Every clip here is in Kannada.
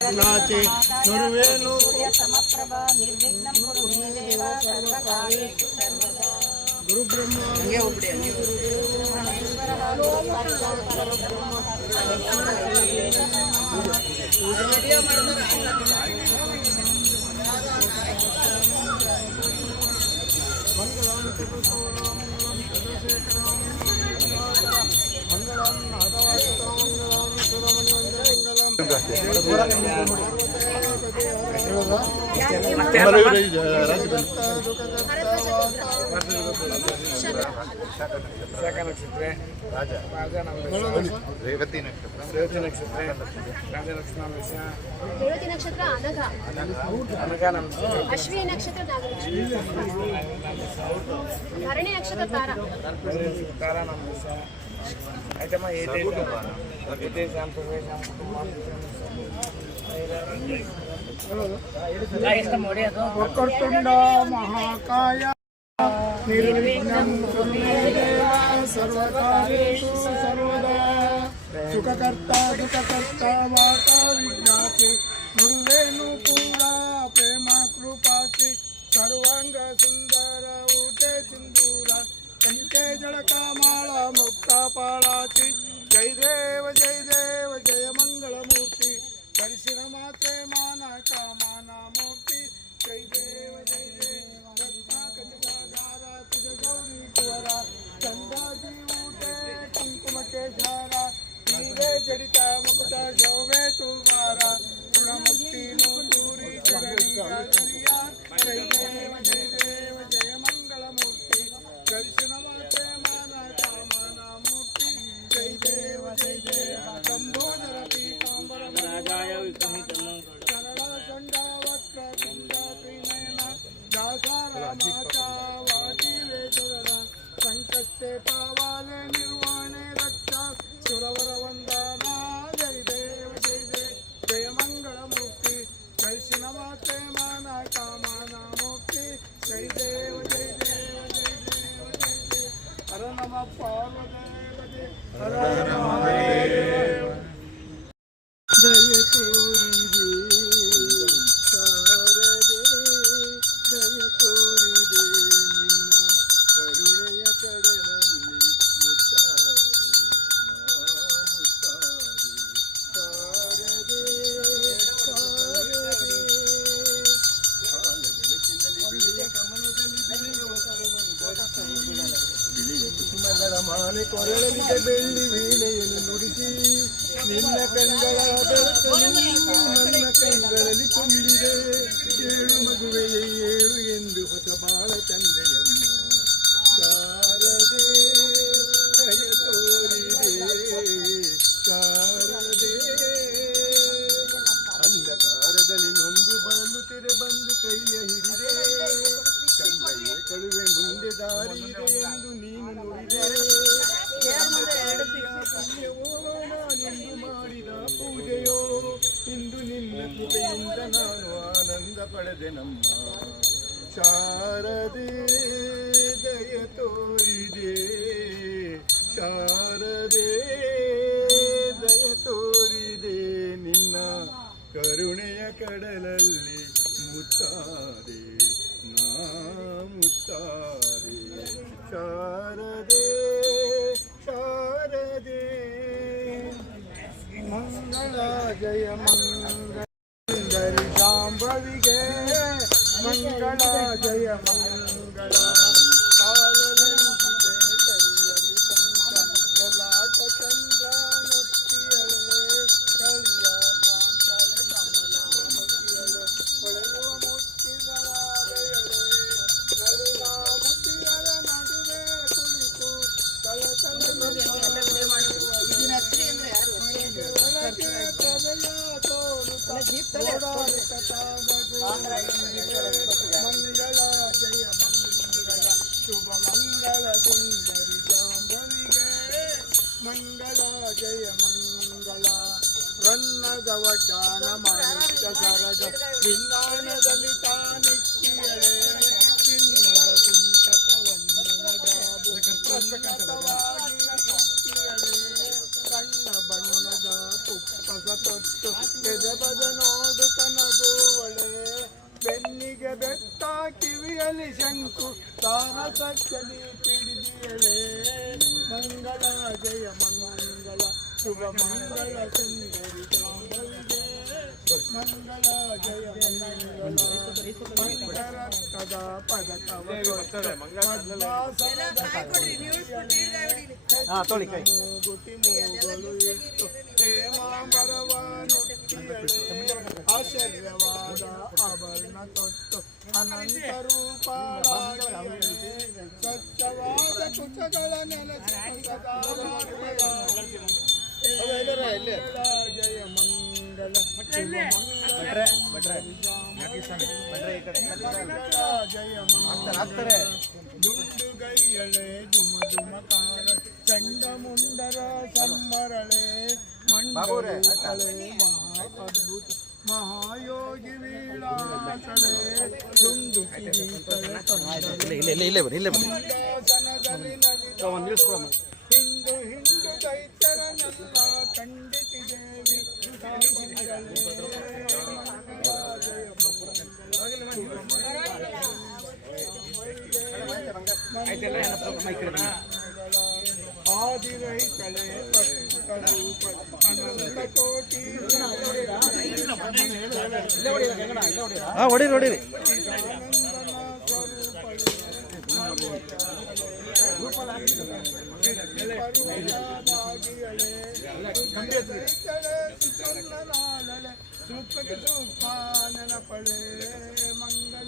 ನಾಚೆ ನುರುವೇನು ಸಮಪ್ರಭಾ ನಿರ್ವಿಘ್ನಂ ಕುರು ಮೇ ದೇವ ಸರ್ವಕಾರ್ಯೇಷು ಸರ್ವದಾ ಗುರು ಬ್ರಹ್ಮ ರೇವತಿ ನಕ್ಷತ್ರ ಅಶ್ವಿನಿ ನಕ್ಷತ್ರ ಭರಣಿ ನಕ್ಷತ್ರ ತಾರಾ ವಕ್ರತುಂಡ ಮಹಾಕಾಯ ನಿರ್ವಿಘ್ನಂ ಕುರು ಮೇ ದೇವ ಸರ್ವಕಾರ್ಯೇಷು ಸರ್ವದಾ ಸುಖಕರ್ತ ದುಃಖಕರ್ತ ವಾತ ವಿಜ್ಞಾತಿ ಗುರುವೇನು ಪೂರಾ ಪ್ರೇಮ ಕೃಪಾತಿ ಸರ್ವಾಂಗ ಸುಂದರ ಊಟೆ ಸಿಂಧೂರ ಕಂಚೆ ಜಳಕಾಮಾಳ ಮುಕ್ತ ಪಾಳಾತಿ ಜಯ ದೇವ ಜಯ ಮಂಗಳಮೂರ್ತಿ ಕರಿಸಿನ ಮಾತೆ ಮಾನ ಕಾಮನ ಮೂರ್ತಿ ಜಯ ದೇವ ರತ್ನ ಕನಕಾಗಾರ ತುಜ ಗೌರಿ ಕುವರ ಚಂದಾಜಿ ಊಟೆ ಕುಂಕುಮಕ್ಕೆ ಝಾರ ನೀರೇ ಜಡಿತ ಮುಕುಟ ಶೋಭೆ ತುಮಾರ ಋಣಮುಕ್ತಿ ನೂರಿ ಚರಣಿಯ ಜಯ ದೇವ ಜಯ ಮಂಗಳಮೂರ್ತಿ ಕರಿಸಿನ ಮಾತೆ ಮಾನ ಕಾಮನ ಮೂರ್ತಿ ಜಯ ದೇವ ಲಂಬೋದರ ಪೀತಾಂಬರ ಕರಳ ಚಂಡ ವಕ್ರ ಕುಂದ ತ್ರಿನಯನ ದಾಸಾರಾಮಾಚಾವಾಟಿ ವೇದರ ಸಂಕಷ್ಟೆ ಪಾವಾಲೆ ನಿರ್ವಾಣೆ ರಕ್ಷಾ ಸುರವರ ವಂದನ ಜಯ ದೇವ ಜಯ ಮಂಗಳಮೂರ್ತಿ ಕರಿಸಿನ ಮಾತೆ ಮಾನ ಕಾಮನ ಮೂರ್ತಿ ಜಯ ದೇವ ಹರ ನಮ ಪಾರ್ವತಿ ಹರ ಮಹಾದೇವ ಜಯ ತೋರಿದೆ ಶಾರದೆ ಜಯ ತೋರಿದೆ ನಿನ್ನ ಕರುಣೆಯ ಕಡಲಲ್ಲಿ ಮುತ್ತಾರೆ ಶಾರದೆ ಬೆಳಕಿನಲ್ಲಿ ಕಮಲದಲ್ಲಿ ಬೆಳೆಯುವ ಬಿಳಿಯ ಕುಸುಮಗಳ ಮಾಲೆ ಕೊರಳಲಿಗೆ ಬೆಳ್ಳಿ ವೀಣೆಯನ್ನು ನುಡಿಸಿ ನಿನ್ನ ಕಣ್ಗಳ ಬೆಳಕನ್ನು ನನ್ನ ಕಣ್ಗಳಲ್ಲಿ ತುಂಬಿದೆ ಏಳು ಮಗುವೆಯೇ ಏಳು ಎಂದು ಹೊಸ ಬಾಳ ತಂದೆಯಮ್ಮ ಶಾರದೆ ಜಯ ತೋರಿದೆ ಶಾರದೆ ಅಂಧಕಾರದಲ್ಲಿ ನೊಂದು ಬಳಲುತ್ತಿರೆ ಬಂದು ಕೈಯ ಹಿಡಿದೆ ಕಣ್ಣಯ್ಯ ಕಳುವೆ ಮುಂದೆ ದಾರಿ ಇದೆ ಎಂದು ನೀನು ನುಡಿದೆ ಪುಣ್ಯವೋ ನಾನೆಂದು ಮಾಡಿದ ಪೂಜೆಯೋ ಇಂದು ನಿನ್ನ ಕೃಪೆಯಿಂದ ನಾನು ಆನಂದ ಪಡೆದೆ ನಮ್ಮ ಶಾರದೆ ದಯ ತೋರಿದೆ ಶಾರದೆ ದಯ ತೋರಿದೆ ನಿನ್ನ ಕರುಣೆಯ ಕಡಲಲ್ಲಿ ಮುತ್ತಾರೆ ನಾ ಮುತ್ತಾರೆ ಶಾರದೆ ಶಾರದೆ ಮಂಗಳ ಜಯ ಮಂಗಳ ಸುಂದರಿ ಶಾಂಭವಿಗೆ ಮಂಗಳ ಜಯ ಮಂಗಳ ಕಾಲಲಂಟಿದೆ ಕೈಯಲ್ಲಿ ಕಂಕಲಾಟ ಚಂದ್ರ ನೊಟ್ಟಿಯಳೆ ಕಳಿಯ ಕಾಂತಳೆ ಕಮಲ ಮುಟ್ಟಿಯಳೆ ಹೊಳೆಯುವ ಮುಟ್ಟಿಗಳಾದಯಳೆ ನಳಿನ ಮುಟ್ಟಿಯಳ ನಡುವೆ ಕುಳಿತು ತಳ ತಳ ಮಂಗಳ ಜಯ ಮಂಗಳ ಶುಭ ಮಂಗಳ ಸುಂದರಿ ಜಾಂಬವಿಗೆ ಮಂಗಳ ಜಯ ಮಂಗಳ ರನ್ನದ ವಡ್ಡಾನ ಮಾಣಿಕ್ಯ ಸರಗ ವಿಜ್ಞಾನದಲ್ಲಿ ತಾನಿಕ್ಕಿಯಳೆ ಚಿನ್ನದ ತುಂಟತವನ್ನು ನಗಾಬು ಪ್ರಕಟವಾಗಿ ಸಣ್ಣ ಬಣ್ಣದ ತುಪ್ಪ ತೊಟ್ಟು ಎದೆ ಬದ ನೋಡುತ್ತ ನಗುವಳೆ ಬೆನ್ನಿಗೆ ಬೆತ್ತ ಕಿವಿಯಲ್ಲಿ ಶಂಕು ತಾರ ಸಚ್ಚಲಿ ಪಿಡಿದಿಯಳೆ ಮಂಗಳ ಜಯ ಮಂಗಳ ಶುಭ ಮಂಗಳ ಸುಂದರಿ ಜಾಂಬವಿಗೆ ಮಂಗಳ ಜಯ ಮಂಗಳರಕ್ತದ ಪದಕವ ಗುಟಿ ಮೂಗಲು ಇಟ್ಟು ಹೇಮಾಂಬರವ ನುಟ್ಟಿಯಳೆ ಆಶ್ಚರ್ಯವಾದ ಆಭರಣ ತೊಟ್ಟು ಅನಂತ ರೂಪವಾಗಿ ಸ್ವಚ್ಛವಾದ ಕುಚಗಳ ನೆಲೆಸಿ ಸದಾ ಜಯ ಮಂಗಲ ಜಯ ಮಂಗಲ ದುಂಡುಗೈಯಳೆ ದುಮ ದುಮಕಾರ ಚಂಡ ಮುಂಡರ ಸಮ್ಮರಳೆ ಮಂಡಳೆ ಮಹಾ ಅದ್ಭುತ ಮಹಾಯೋಗಿ ವೀಳಾಸಳೆ ದುಂಡು ಕಿರೀಟಳೆ ತಂಡಲೆ ಹಿಂಡು ಹಿಂಡು ದೈತ್ಯರನ್ನೆಲ್ಲ ಖಂಡಿಸಿ ದೇವಿ ಆದಿರೈತಳೆ ಅನಂತ ಕೋಟಿ ಹೊಡೀರಿ ಪಳೆ ಮಂಗಳ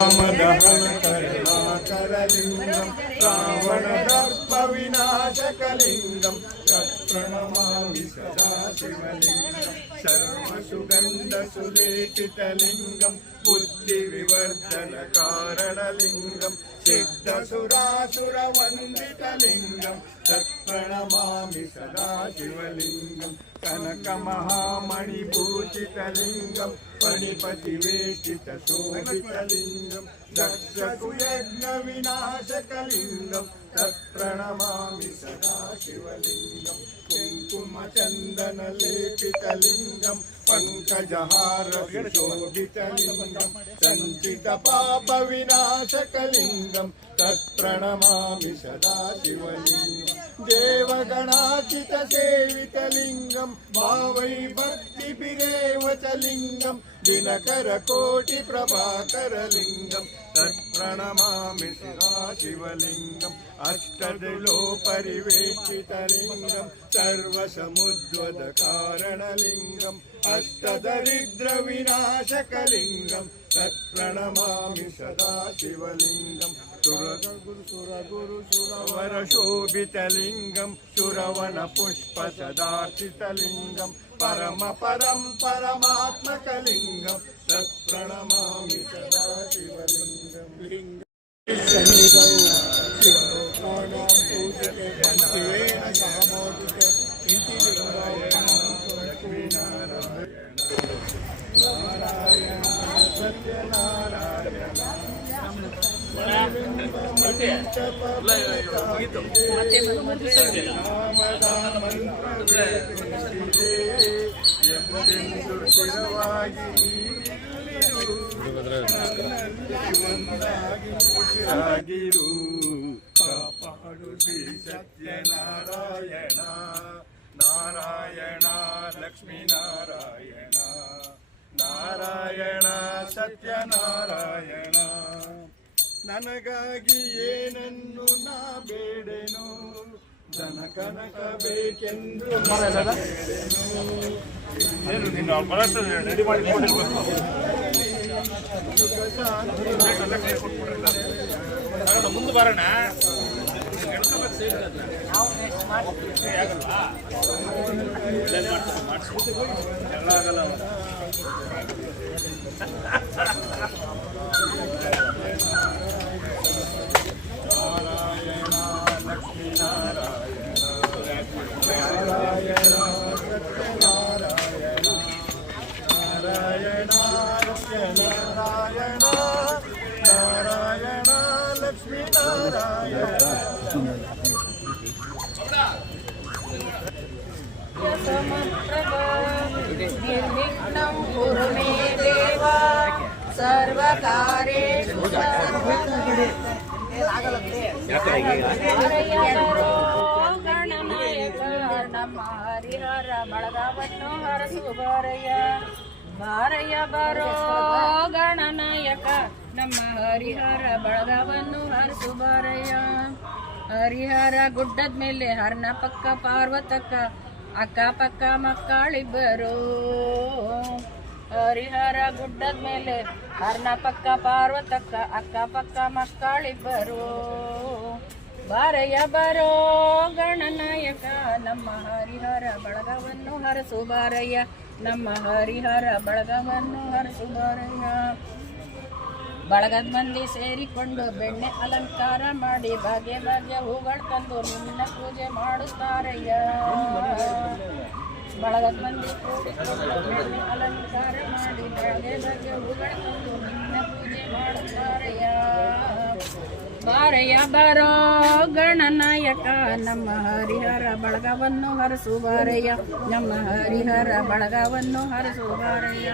ರಾಮದಹನ ಕರುಣಾಕರಲಿಂಗಂ ರಾವಣದರ್ಪ ವಿನಾಶಕಲಿಂಗಂ ತತ್ಪ್ರಣಮಾಮಿ ಸದಾ ಶಿವಲಿಂಗಂ ಸರ್ವಸುಗಂಧ ಸುಲೇಖಿತಲಿಂಗಂ ಬುದ್ಧಿ ವಿವರ್ಧನ ಕಾರಣಲಿಂಗಂ ಸಿದ್ಧಸುರಾಸುರವಂದಿತಲಿಂಗಂ ತತ್ಪ್ರಣಮಾಮಿ ಸದಾ ಶಿವಲಿಂಗಂ ಕನಕ ಮಹಾಮಣಿಭೂಷಿತಲಿಂಗಂ ಪಣಿಪತಿವೇಷ್ಟಿತ ಶೋಭಿತಲಿಂಗಂ ದಕ್ಷಕುಯಜ್ಞ ವಿನಾಶಕಲಿಂಗಂ ತತ್ಪ್ರಣಮಾಮಿ ಸದಾ ಶಿವಲಿಂಗಂ ಕುಂಕುಮ ಚಂದನ ಲೇಪಿತಲಿಂಗಂ ಪಂಕಜಹಾರ ಶೋಭಿತಲಿಂಗಂ ಸಂಚಿತ ಪಾಪ ವಿನಾಶಕಲಿಂಗಂ ತತ್ಪ್ರಣಮಾಮಿ ಸದಾ ಶಿವಲಿಂಗಂ ದೇವಗಣಾಚಿತ ಸೇವಿತಲಿಂಗಂ ಭಾವೈ ಭಕ್ತಿಭಿರೇವ ಚ ಲಿಂಗಂ ದಿನಕರ ಕೋಟಿ ಪ್ರಭಾಕರಲಿಂಗಂ ತತ್ಪ್ರಣಮಾಮಿ ಸದಾ ಶಿವಲಿಂಗಂ ಅಷ್ಟದಿಲೋ ಪರಿವೇಷ್ಟಿತಲಿಂಗಂ ಸರ್ವಸಮುದ್ವದ ಕಾರಣಲಿಂಗಂ ಅಷ್ಟದರಿದ್ರ ವಿನಾಶಕಲಿಂಗಂ ತತ್ಪ್ರಣಮಾಮಿ ಸದಾ ಶಿವಲಿಂಗಂ ಸುರಗುರು ಸುರವರ ಶೋಭಿತಲಿಂಗಂ ಸುರವನ ಪುಷ್ಪ ಸದಾರ್ಚಿತಲಿಂಗಂ ಪರಮ ಪರಮಾತ್ಮಕಲಿಂಗಂ ತತ್ಪ್ರಣಮಾಮಿ ಸದಾ ಶಿವಲಿಂಗಂ ಲಿಂಗಂ ಶಿವಲೋಕಾನಾಂ ಪೂಜಿತೆ ಶಿವೇನ ಸಹ ಮೋದಿತೆ ಇಂತಿ ಲಿಂಗಾಯ ನಾರಾಯಣ ಸತ್ಯನಾರಾಯಣ ಆಗಿರು ಕಾಪಾಡು ಶ್ರೀ ಸತ್ಯನಾರಾಯಣ ನಾರಾಯಣ ಲಕ್ಷ್ಮೀ ನಾರಾಯಣ ನಾರಾಯಣ ಸತ್ಯನಾರಾಯಣ ನನಗಾಗಿ ಏನನ್ನು ನಾ ಬೇಡೆನು ಧನ ಕನಕ ಬೇಕೆಂದು ಮುಂದೆ ಬರೋಣ ಎಲ್ಲ ಆಗಲ್ಲ ನಾರಾಯಣ ಲಕ್ಷ್ಮೀ ನಾರಾಯಣ ನಾರಾಯಣ ಸತ್ಯನಾರಾಯಣ ನಾರಾಯಣ ಸತ್ಯನಾರಾಯಣ ನಾರಾಯಣ ಲಕ್ಷ್ಮೀ ನಾರಾಯಣ ಕಾರ್ಯೇಷು ಬಾರಯ್ಯ ಬರೋ ಗಣನಾಯಕ ನಮ್ಮ ಹರಿಹರ ಬಳಗವನ್ನು ಹರಸು ಬಾರಯ್ಯ. ಬಾರಯ್ಯ ಬರೋ ಗಣನಾಯಕ ನಮ್ಮ ಹರಿಹರ ಬಳಗವನ್ನು ಹರಸು ಬಾರಯ್ಯ. ಹರಿಹರ ಗುಡ್ಡದ ಮೇಲೆ ಹರ್ನ ಪಕ್ಕ ಪಾರ್ವತಕ್ಕ ಅಕ್ಕಪಕ್ಕ ಮಕ್ಕಳಿಬ್ಬರು. ಹರಿಹರ ಗುಡ್ಡದ ಮೇಲೆ ಹರ್ನ ಪಕ್ಕ ಪಾರ್ವತಕ್ಕ ಅಕ್ಕಪಕ್ಕ ಮಕ್ಕಳಿಬ್ಬರು. ಬಾರಯ್ಯ ಬರೋ ಗಣನಾಯಕ ನಮ್ಮ ಹರಿಹರ ಬಳಗವನ್ನು ಹರಸು ಬಾರಯ್ಯ. ನಮ್ಮ ಹರಿಹರ ಬಳಗವನ್ನು ಹರಸು ಬಾರಯ್ಯ. ಬಳಗದ ಮಂದಿ ಸೇರಿಕೊಂಡು ಬೆಣ್ಣೆ ಅಲಂಕಾರ ಮಾಡಿ ಭಾಗ್ಯ ಭಾಗ್ಯ ಹೂಗಳು ತಂದು ನಿನ್ನ ಪೂಜೆ ಮಾಡುತ್ತಾರಯ್ಯ. ಬಳಗದ ಮಂದಿ ಕೂಡಿಕೊಂಡು ಬೆಣ್ಣೆ ಅಲಂಕಾರ ಮಾಡಿ ಭಾಗ್ಯ ಭಾಗ್ಯ ಹೂಗಳು ತಂದು ನಿನ್ನ ಪೂಜೆ ಮಾಡುತ್ತಾರಯ್ಯ. ಬಾರಯ್ಯ ಬರೋ ಗಣನಾಯಕ ನಮ್ಮ ಹರಿಹರ ಬಳಗವನ್ನು ಹರಸು ಬಾರಯ್ಯ. ನಮ್ಮ ಹರಿಹರ ಬಳಗವನ್ನು ಹರಸು ಬಾರಯ್ಯ.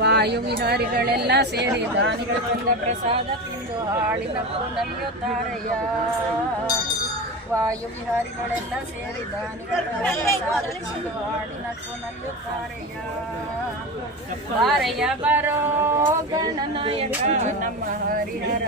ವಾಯು ವಿಹಾರಿಗಳೆಲ್ಲ ಸೇರಿ ದಾನಿಗಳ ತಂದ ಪ್ರಸಾದ ತಿಂದು ಹಾಡಿನಪ್ಪು ನಲಿಯುತ್ತಾರಯ್ಯ. ವಾಯು ವಿಹಾರಿಗಳೆಲ್ಲ ಸೇರಿ ದಾನಿಗಳ ಪ್ರಸಾದ ತಿಂದು ಹಾಡಿನಪ್ಪು ನಲಿಯುತ್ತಾರಯ್ಯ. ಬಾರಯ್ಯ ಬರೋ ಗಣನಾಯಕ ನಮ್ಮ ಹರಿಹರ